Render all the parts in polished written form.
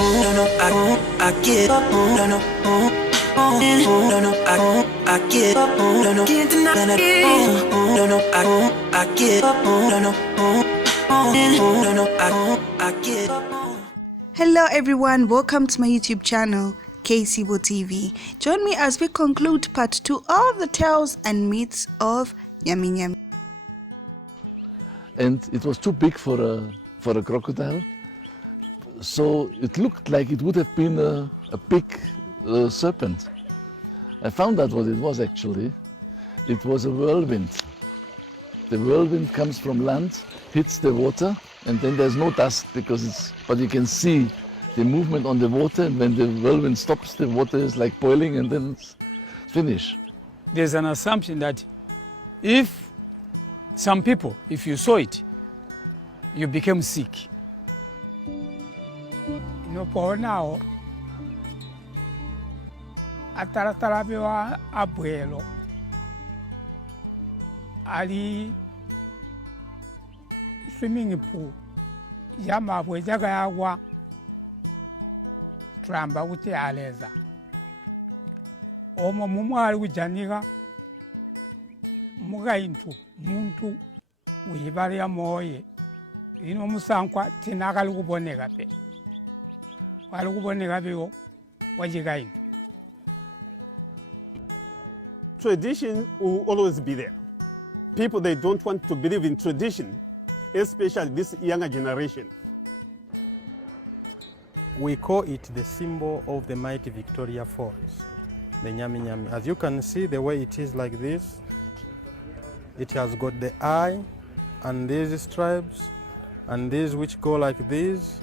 Hello everyone, welcome to my YouTube channel, Kariba TV. Join me as we conclude part 2 of the tales and myths of Nyami. And it was too big for a crocodile, so it looked like it would have been a big serpent. I found out what it was actually. It was a whirlwind. The whirlwind comes from land, hits the water, and then there's no dust but you can see the movement on the water, and when the whirlwind stops, the water is like boiling and then it's finished. There's an assumption that if some people, if you saw it, you became sick. For now, atarabiwa abuelo ali swimming pool yama bwejaga yawa tramba uti aleza omo mumwali wijaniga mugaintu muntu wibali ya moye ino musankwa tinakali kuboneka pe wali kuboneka biwo wajigaintu. Tradition will always be there. People, they don't want to believe in tradition, especially this younger generation. We call it the symbol of the mighty Victoria Falls, the Nyami. As you can see, the way it is like this, it has got the eye and these stripes and these which go like this,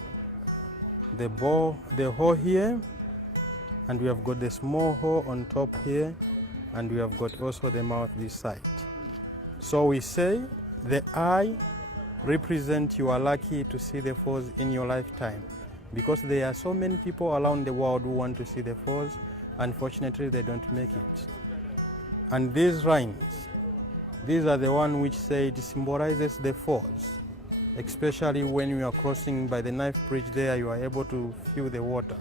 the hole here, and we have got the small hole on top here, and we have got also the mouth this side. So we say the eye represents you are lucky to see the falls in your lifetime, because there are so many people around the world who want to see the falls. Unfortunately, they don't make it. And these lines, these are the one which say it symbolizes the falls, especially when you are crossing by the knife bridge there, you are able to feel the water.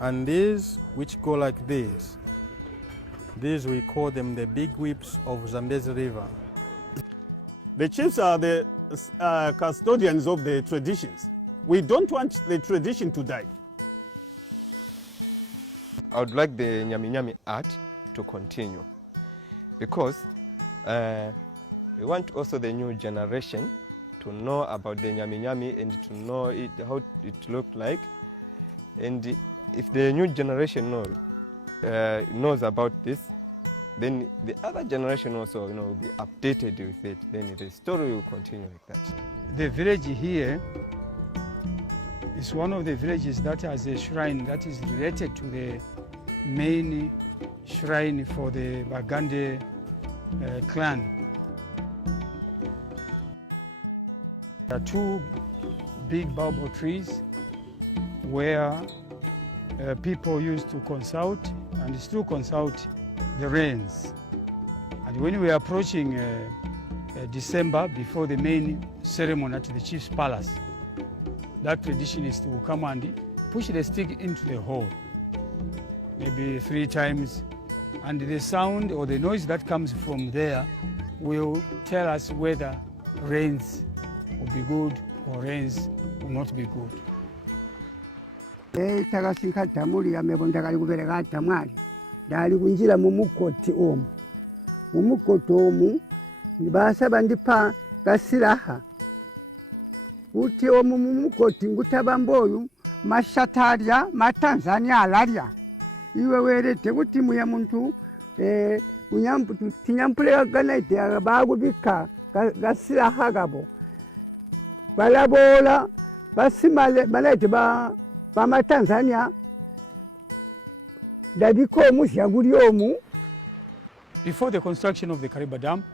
And these which go like this, these we call them the big whips of Zambezi River. The chiefs are the custodians of the traditions. We don't want the tradition to die. I would like the Nyami art to continue, because we want also the new generation to know about the Nyami and to know how it looked like. And if the new generation knows about this, then the other generation also will be updated with it. Then the story will continue like that. The village here is one of the villages that has a shrine that is related to the main shrine for the Bagande clan. There are two big baobab trees where people used to consult and still consult the rains. And when we are approaching December, before the main ceremony at the chief's palace, that traditionist will come and push the stick into the hole, maybe 3 times, and the sound or the noise that comes from there will tell us whether rains will be good or rains will not be good. Dali kunjira mumukoti omu nibasaba ndipa gasiraha uti omu mumukoti ngutabamba oyu mashatarya matanzania alarya iwe werete kuti muya muntu tinyampule ganaite bagubika gasiraha gabo balabola basimale balaite ba matanzania. Before the construction of the Kariba Dam,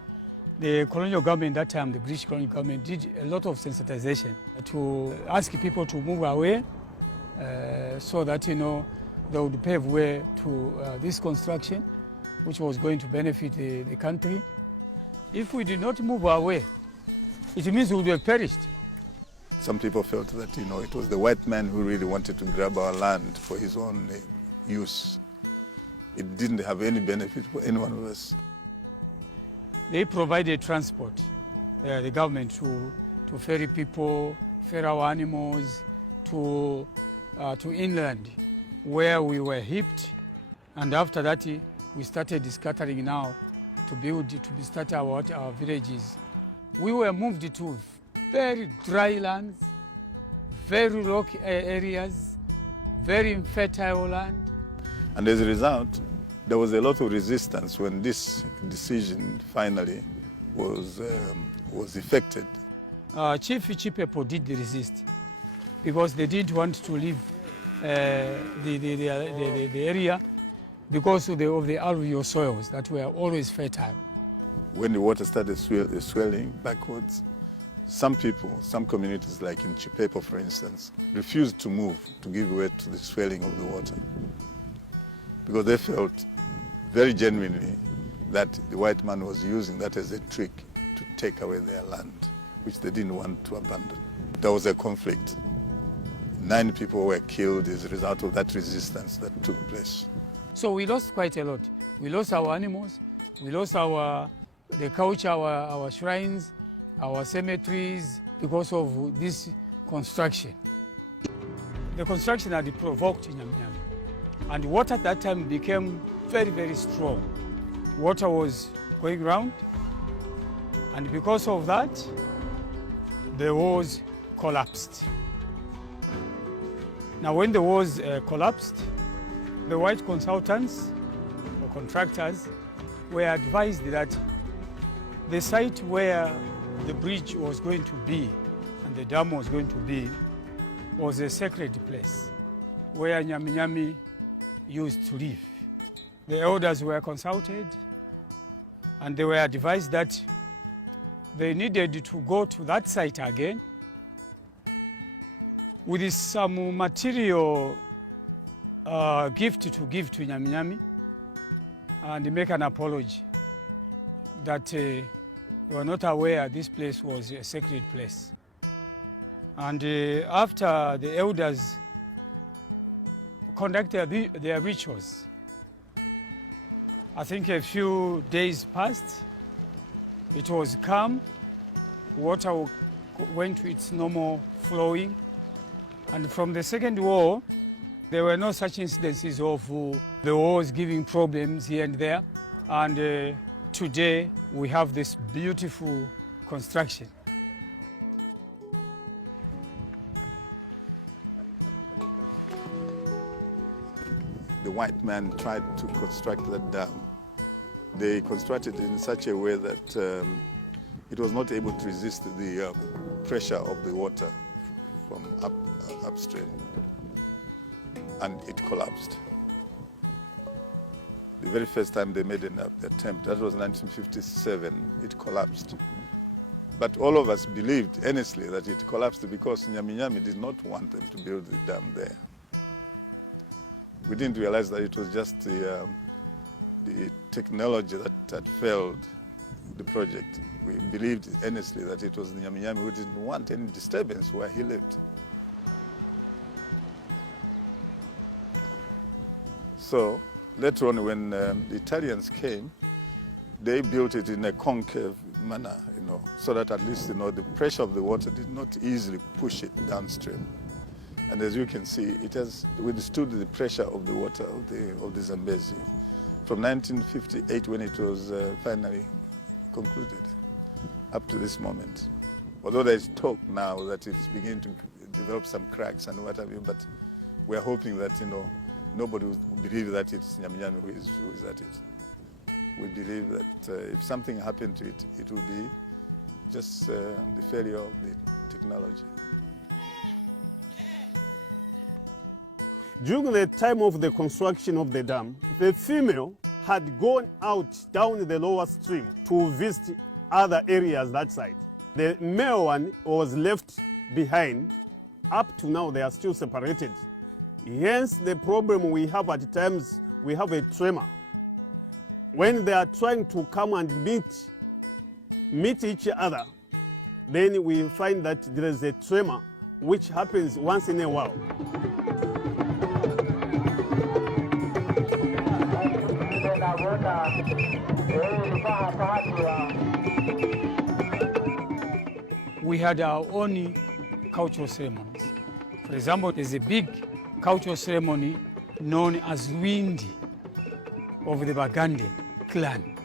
the colonial government, that time the British colonial government, did a lot of sensitization to ask people to move away so that they would pave way to this construction, which was going to benefit the country. If we did not move away, it means we would have perished. Some people felt that, it was the white man who really wanted to grab our land for his own use. It didn't have any benefit for any one of us. They provided transport, the government, to ferry people, ferry our animals to inland where we were hipped. And after that, we started scattering now to start our villages. We were moved to very dry lands, very rocky areas, very infertile land. And as a result, there was a lot of resistance when this decision finally was effected. Chief people did resist because they didn't want to leave the area because of the alluvial soils that were always fertile. When the water started swelling backwards, some people, some communities like in Chipepo for instance, refused to move to give way to the swelling of the water because they felt very genuinely that the white man was using that as a trick to take away their land, which they didn't want to abandon. There was a conflict. 9 people were killed as a result of that resistance that took place. So we lost quite a lot. We lost our animals, we lost the culture, our shrines, our cemeteries because of this construction. The construction had provoked Nyami. And water at that time became very, very strong. Water was going round, and because of that, the walls collapsed. Now, when the walls collapsed, the white consultants or contractors were advised that the site where the bridge was going to be and the dam was going to be was a sacred place where Nyami used to live. The elders were consulted and they were advised that they needed to go to that site again with some material gift to give to Nyami and make an apology that they were not aware this place was a sacred place. And after the elders conducted their rituals, I think a few days passed, it was calm, water went to its normal flowing, and from the second war, there were no such incidences of the wars giving problems here and there, and today we have this beautiful construction. The white man tried to construct that dam. They constructed it in such a way that it was not able to resist the pressure of the water from upstream, and it collapsed. The very first time they made an attempt, that was 1957, it collapsed. But all of us believed earnestly that it collapsed because Nyami did not want them to build the dam there. We didn't realize that it was just the technology that had failed the project. We believed earnestly that it was Nyami who didn't want any disturbance where he lived. So later on, when the Italians came, they built it in a concave manner, so that at least, the pressure of the water did not easily push it downstream. And as you can see, it has withstood the pressure of the water of the Zambezi from 1958, when it was finally concluded, up to this moment. Although there is talk now that it's beginning to develop some cracks and what have you, but we're hoping that, nobody will believe that it's Nyami who is at it. We believe that if something happened to it, it will be just the failure of the technology. During the time of the construction of the dam, the female had gone out down the lower stream to visit other areas that side. The male one was left behind. Up to now, they are still separated. Hence, the problem we have at times, we have a tremor. When they are trying to come and meet each other, then we find that there is a tremor which happens once in a while. We had our own cultural ceremonies. For example, there's a big cultural ceremony known as Windi of the Bagande clan.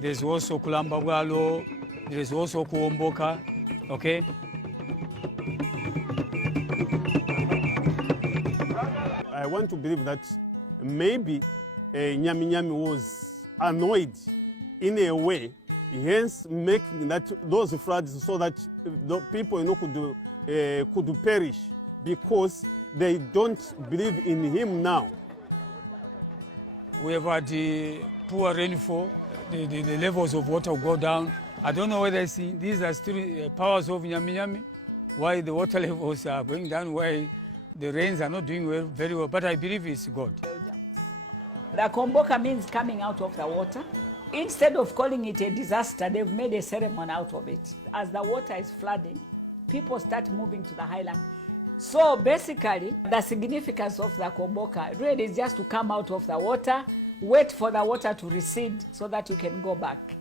There's also Kulambabwalo, there's also Kuomboka, okay? I want to believe that maybe Nyami Nyami was annoyed in a way, hence making that those floods so that the people could perish because they don't believe in him now. We have had poor rainfall, the levels of water go down. I don't know whether these are still powers of Nyami Nyami, why the water levels are going down, why the rains are not doing very well, but I believe it's God. The Komboka means coming out of the water. Instead of calling it a disaster, they've made a ceremony out of it. As the water is flooding, people start moving to the highland. So basically, the significance of the Komboka really is just to come out of the water, wait for the water to recede so that you can go back.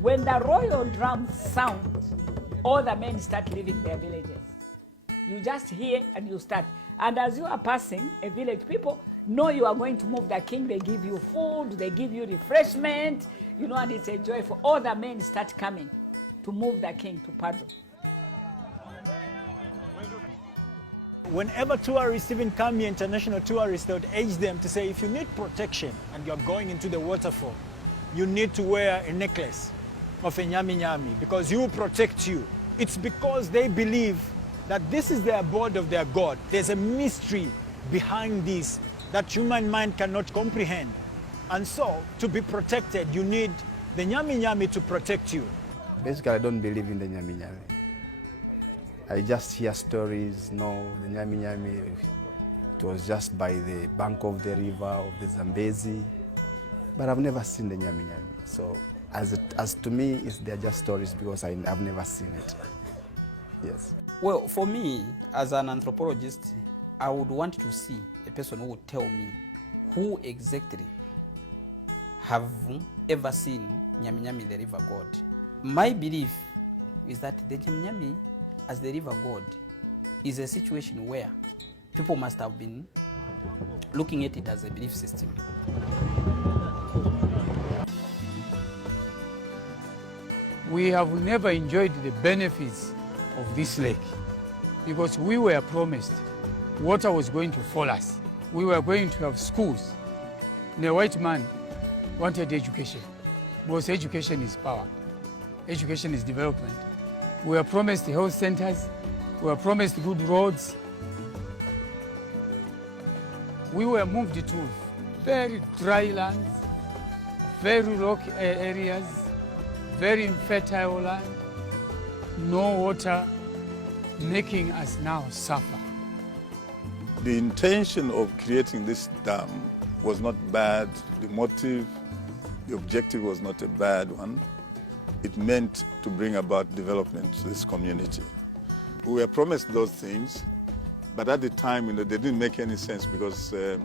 When the royal drums sound, all the men start leaving their villages. You just hear and you start. And as you are passing a village, people know you are going to move the king. They give you food, they give you refreshment, and it's a joy for all the men start coming to move the king to paddle. Whenever tourists even come here, international tourists, they would urge them to say, if you need protection and you're going into the waterfall, you need to wear a necklace of a Nyami Nyami because he will protect you. It's because they believe that this is the abode of their God. There's a mystery behind this that human mind cannot comprehend. And so, to be protected, you need the Nyami Nyami to protect you. Basically, I don't believe in the Nyami Nyami. I just hear stories, the Nyami Nyami, it was just by the bank of the river, of the Zambezi. But I've never seen the Nyami Nyami. So, as to me, they're just stories because I've never seen it. Yes. Well, for me, as an anthropologist, I would want to see a person who would tell me who exactly have ever seen Nyami Nyami, the river god. My belief is that the Nyami Nyami, as the river god, is a situation where people must have been looking at it as a belief system. We have never enjoyed the benefits of this lake because we were promised water was going to follow us. We were going to have schools. The white man wanted education because education is power. Education is development. We were promised health centers. We were promised good roads. We were moved to very dry lands, very rocky areas, very infertile land, no water, making us now suffer. The intention of creating this dam was not bad. The motive, the objective was not a bad one. It meant to bring about development to this community. We were promised those things, but at the time, they didn't make any sense because the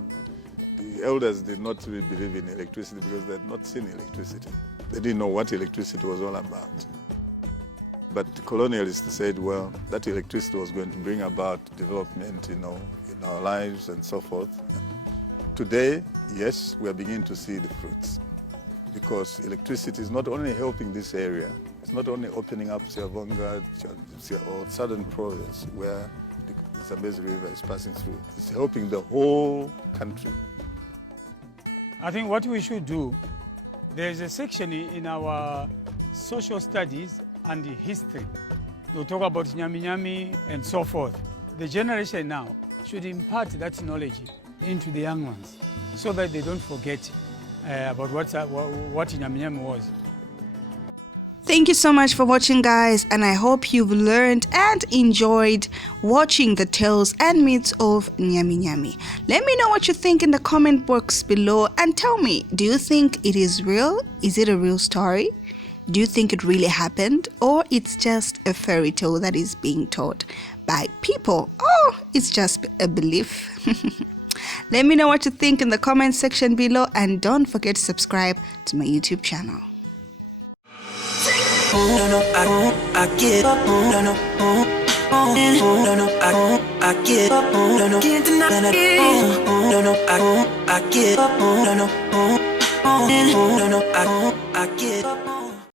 elders did not really believe in electricity because they had not seen electricity. They didn't know what electricity was all about. But the colonialists said, well, that electricity was going to bring about development, in our lives and so forth. Today, yes, we are beginning to see the fruits because electricity is not only helping this area, it's not only opening up Siavonga or southern province where the Zambezi River is passing through. It's helping the whole country. I think what we should do, there's a section in our social studies and history. We'll talk about Nyami Nyami and so forth. The generation now should impart that knowledge into the young ones so that they don't forget about what Nyami Nyami was. Thank you so much for watching, guys, and I hope you've learned and enjoyed watching the tales and myths of Nyami Nyami. Let me know what you think in the comment box below and tell me, do you think it is real? Is it a real story? Do you think it really happened, or it's just a fairy tale that is being told? by people, or it's just a belief? Let me know what you think in the comment section below, and don't forget to subscribe to my YouTube channel. I get up, I get up, can't deny it. I get up,